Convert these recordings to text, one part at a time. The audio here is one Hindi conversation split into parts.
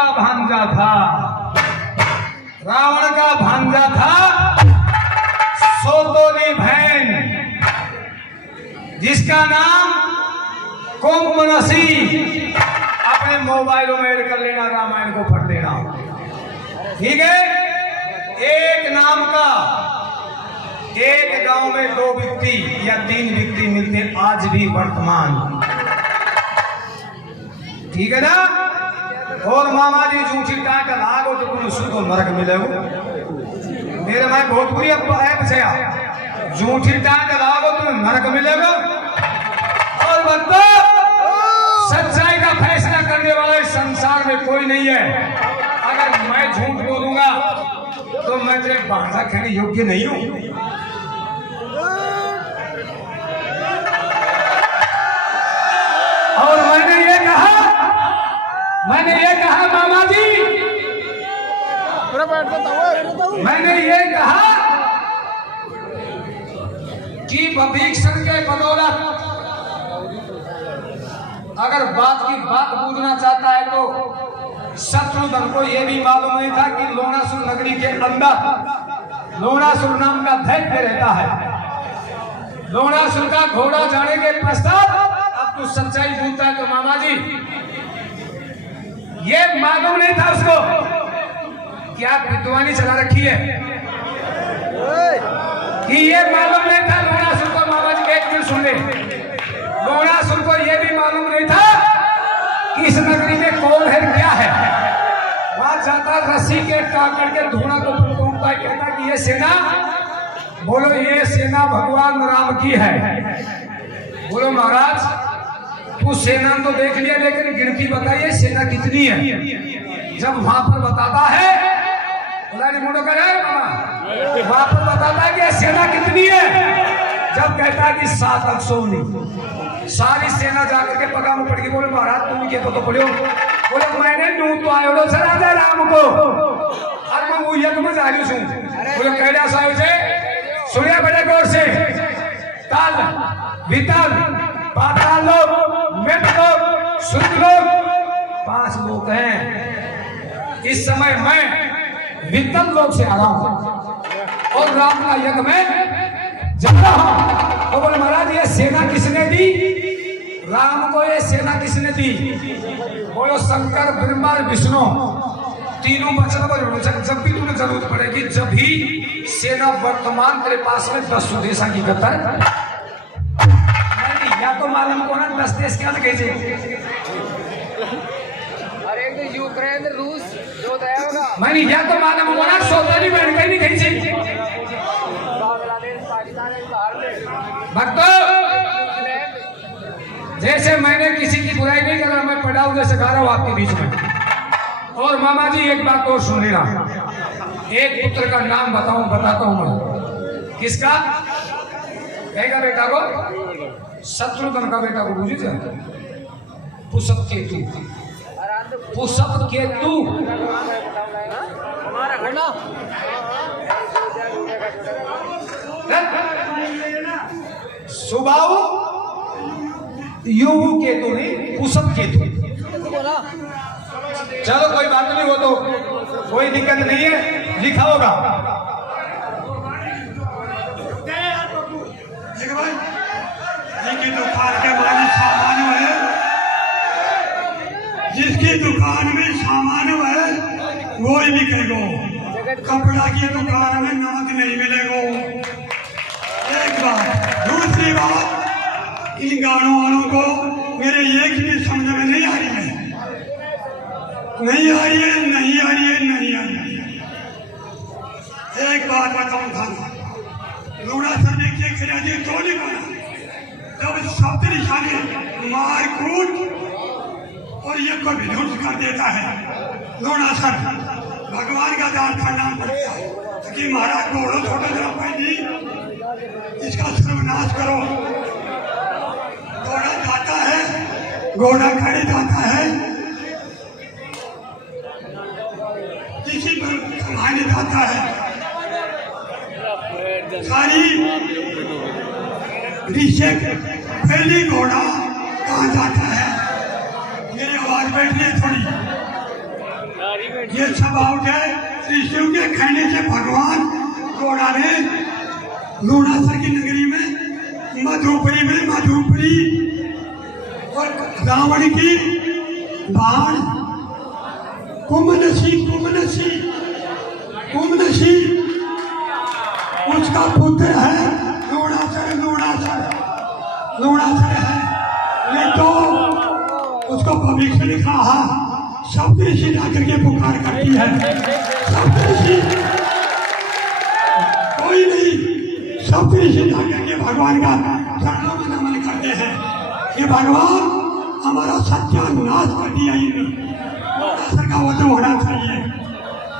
का भांजा था, रावण का भांजा था सोतोली बहन, जिसका नाम कोमनसी। अपने मोबाइलों में ऐड कर लेना, रामायण को पढ़ लेना, ठीक है। एक नाम का एक गांव में 2 व्यक्ति या 3 व्यक्ति मिलते आज भी वर्तमान, ठीक है ना। और मामा जी झूठी टाँग लागो तो तुम शुद्ध नरक मिलेगो। मेरे भाई बहुत बुरी ऐप से झूठी टाँग लागो तुम नरक मिलेगा। और बच्चों, सच्चाई का फैसला करने वाला इस संसार में कोई नहीं है। अगर मैं झूठ बोलूंगा तो मैं तेरे भाषा कहने योग्य नहीं हूं। और मैंने ये कहा मामा जी, मैंने ये कहा कि विभीषण के बदौलत अगर बात की बात पूछना चाहता है तो शत्रुघ्न को यह भी मालूम नहीं था कि लोनासुर नगरी के अंदर लोनासुर नाम का दैत्य रहता है। लोनासुर का घोड़ा जाने के पश्चात अब तो सच्चाई पूछता है तो मामा जी ये मालूम नहीं था उसको कि आप विद्वानी चला रखी है, कि ये मालूम नहीं था लोनासुर को। मामा जी एक मिनट सुन ले। लोनासुर को यह भी मालूम नहीं था कि इस नगरी में कौन है क्या है। वहां जाता रस्सी के काट के धुआं को फूंकता, कहता कि ये सेना, बोलो ये सेना भगवान राम की है। बोलो महाराज तू सेना तो देख लिया लेकिन गिनती बताइए सेना कितनी है। जब वहां पर बताता है वहां पर बताता है कि सेना कितनी है। जब कहता है कि 7 अक्षोनी, सारी सेना जाकर के पगा में पड़ गई। बोले महाराज तुम ये तो बोले मैंने नू तो आयो सर राजा राम को और मैं वो यज्ञ में जालू हूं। बोले कैला साहब से सुनिए बड़े गौर से, तल वितल पाताल लोग, मृत लोग, शुद्ध लोग 5 लोग हैं। इस समय मैं वितल लोग से आ रहा हूं और राम का यज्ञ में जा रहा हूं। और बोले महाराज ये सेना किसने दी? राम को ये सेना किसने दी? बोलो शंकर ब्रह्मा विष्णु तीनों वचन को जब भी तुम्हें जरूरत पड़ेगी, जब भी सेना वर्तमान तेरे पास में 10 देशा की कतर या तो मालूम को ना 10 देश क्या कहे। अरे तो यूक्रेन रूस जो दया होगा मैंने या तो मालूम को ना सोताली बैठ गई नहीं कही। बांग्लादेश पाकिस्तान बाहर में भक्तों, जैसे मैंने किसी की बुराई नहीं कर रहा, मैं पढ़ा हूं जैसे गा रहा हूं आपके बीच में। और मामा जी एक बात और सुन लेना, एक पुत्र का नाम बताता हूं मैं। किसका? कहेगा बेटा को? शत्रुघ्न का बेटा को बुझे जाए पुष्प केतु। पुष्प केतु सुबाऊ युव केतु नहीं, पुष्प केतु। चलो कोई बात नहीं, वो तो कोई दिक्कत नहीं है, लिखा होगा। जिसकी दुकान के मालिक सामान है, जिसकी दुकान में सामान है वो ही बिकेगा। कपड़ा की दुकान में नमक नहीं मिलेगा। एक बात। दूसरी बात, इन गानों वालों को मेरे एक भी समझ में नहीं आ रही है, नहीं आ रही है, नहीं आ रही है, नहीं आ रही है। एक बात बताऊं था, लोनासुर ने क्या किया जी? तो नहीं बना जब शब्द निशाने मार कूट और ये को विध्वंस कर देता है। लोनासुर भगवान का दान करना पड़ता है कि महाराज घोड़ो छोड़ो जरा पहली इसका सर्वनाश करो। घोड़ा जाता है, घोड़ा खड़े जाता है, किसी पर कमाने जाता है। सारी ऋषिक पहली घोड़ा कहाँ जाता है? मेरी आवाज बैठ रही है थोड़ी। ये सब आउट है। ऋषियों के कहने से भगवान घोड़ा ने लूणासर की नगरी में मधुपुरी और रावण की बाण कुमनसी उसका पुत्र है लूणासर है। नहीं तो उसको भविष्य लिखा है, सप्तऋषि जाकर के पुकार करती है। सप्तऋषि कोई नहीं, सप्तऋषि जाकर के भगवान का चरणों में नमन करते हैं कि भगवान हमारा सत्यानाश कर दिया। लूणासर का वध होना चाहिए,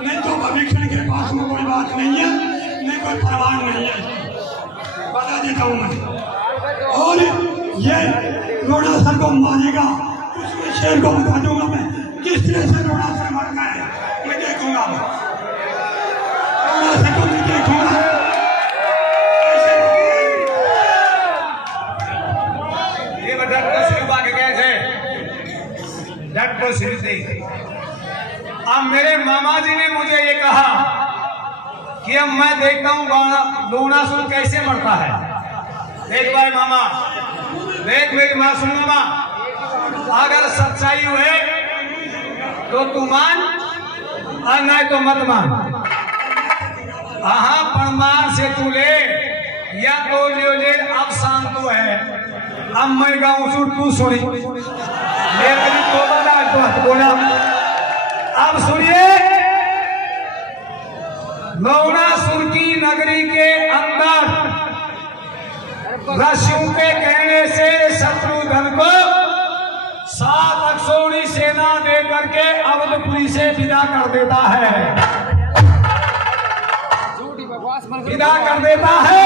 नहीं तो भविष्य के पास में कोई बात नहीं है, नहीं कोई प्रमाण नहीं है। बता देता हूँ मैं। और ये लूणासर को मारेगा, उसमें शेर को बता दूंगा मैं किस तरह से लूणासर मरना है। मैं देखूंगा, लूणासर को मैं देखूंगा। ये डॉक्टर सिर्फ आगे गए थे, डॉक्टर सिर्फ नहीं। अब मेरे मामा जी ने मुझे ये कहा कि अब मैं देखता हूँ लूणासुर कैसे मरता है। देख भाई मामा, देख मेरी माँ, सुन मामा, अगर सच्चाई हुए तो तू मान और नहीं तो मत मान। हाँ, प्रमाण से तू ले या तो ले। अब शांत तो है, अब मैं गाऊं सुर तू सुनी, तो बोला। अब सुनिए, लूणासुर की नगरी के अंदर ऋषियों के कहने से शत्रुघ्न को 7 अक्षौणी सेना दे करके अवधपुरी से विदा कर देता है, विदा कर देता है।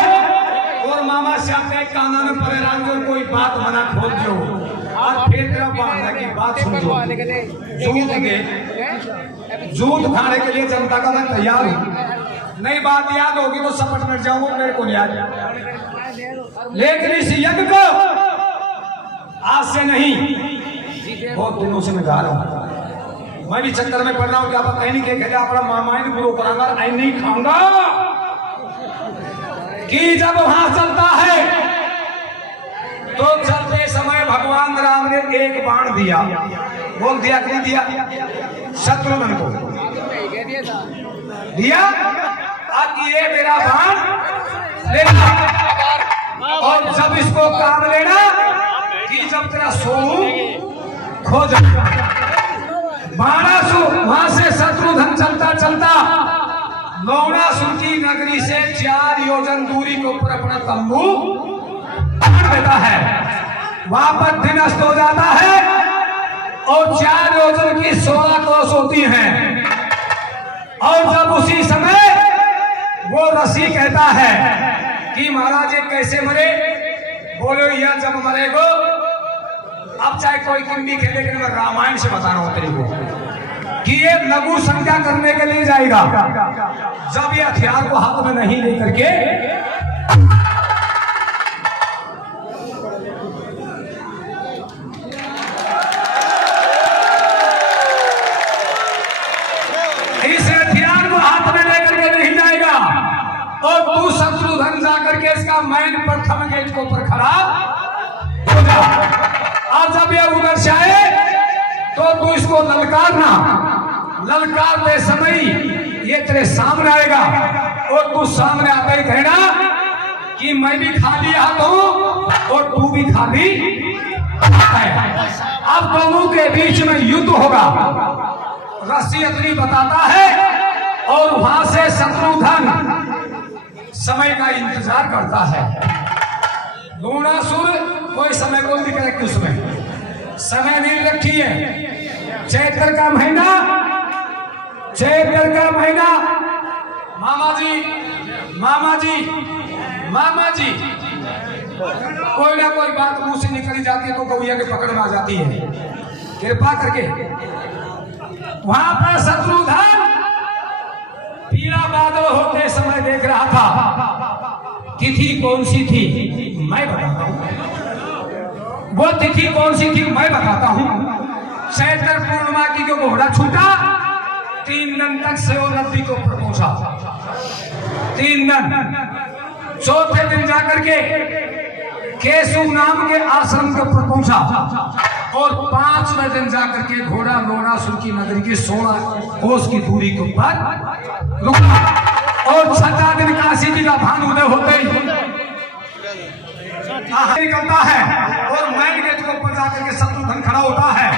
और मामा श्याम के कानून पर रांझो कोई बात मना खोल दो और फिर तेरा बांधने की बात सुन दो। जूत खाने के लिए जनता का मैं तैयार हूँ। नई बात याद होगी तो सपट मिट जाऊंगा, मेरे को नहीं याद। लेकिन इस यज्ञ को आज से नहीं, बहुत दिनों से मैं गा रहा हूं। मैं भी चक्कर में पड़ रहा हूं कि आप कहीं नहीं कहे अपना मामा ही गुरु करांगा, आई नहीं खाऊंगा। कि जब वहां चलता है तो चलते समय भगवान राम ने एक बाण दिया, बोल दिया कि नहीं दिया? शत्रुघ्न को दिया। अब ये मेरा बाण लेना, और जब इसको काम लेना कि जब तेरा सोनू खो जाएगा। बाणासुर वहां से शत्रुघ्न चलता चलता लूणासुर की नगरी से 4 योजन दूरी के ऊपर अपना तंबू बांध देता है। वहां पर दिन अस्त हो जाता है और 4 योजन की 16 कोस होती हैं। और जब उसी समय वो ऋषि कहता है कि महाराज ये कैसे मरे? बोलो यह जब मरेगो, अब चाहे कोई किंडी खेले, लेकिन मैं रामायण से बता रहा हूं तेरे को कि ये लघु संख्या करने के लिए जाएगा। जब ये हथियार को हाथ में नहीं लेकर के इस हथियार को हाथ में लेकर के नहीं जाएगा, और तू शत्रुघ्न जाकर के इसका मैन प्रथम गेट के ऊपर खड़ा हो जा। और जब ये उधर से आए तो तू इसको ललकारना, ललकारते समय ये तेरे सामने आएगा, और तू सामने आते ही कहना कि मैं भी खाली हाथ हूं और तू भी खाली है। अब दोनों के बीच में युद्ध होगा। ऋषि अग्नि बताता है, और वहां से शत्रुघ्न समय का इंतजार करता है। लूणासुर कोई समय को नहीं रखी, उसमें समय नहीं रखी है। चैत्र का महीना, चैत्र का महीना, मामा जी मामा जी मामा जी, कोई ना कोई बात मुंह से निकली जाती है तो गौया के पकड़ में आ जाती है। कृपा करके वहां पर शत्रुघ्न पीला बादल होते समय देख रहा था। तिथि कौन सी थी मैं बताता हूं, वो तिथि कौन सी थी मैं बताता हूं। चैत्र पूर्णिमा की जो घोड़ा छूटा 3 दिन तक सेव नदी को पहुंचा। 3 दिन, चौथे दिन जाकर के केशव नाम के आश्रम के ऊपर पहुंचा और 5वें दिन जाकर के घोड़ा लोनासुर की नगरी के 16 कोस की दूरी के ऊपर रुका और 6वां दिन काशी जी का भानुदय होते ही निकलता है और मैन गेट के ऊपर जाकर के शत्रुघ्न खड़ा होता है।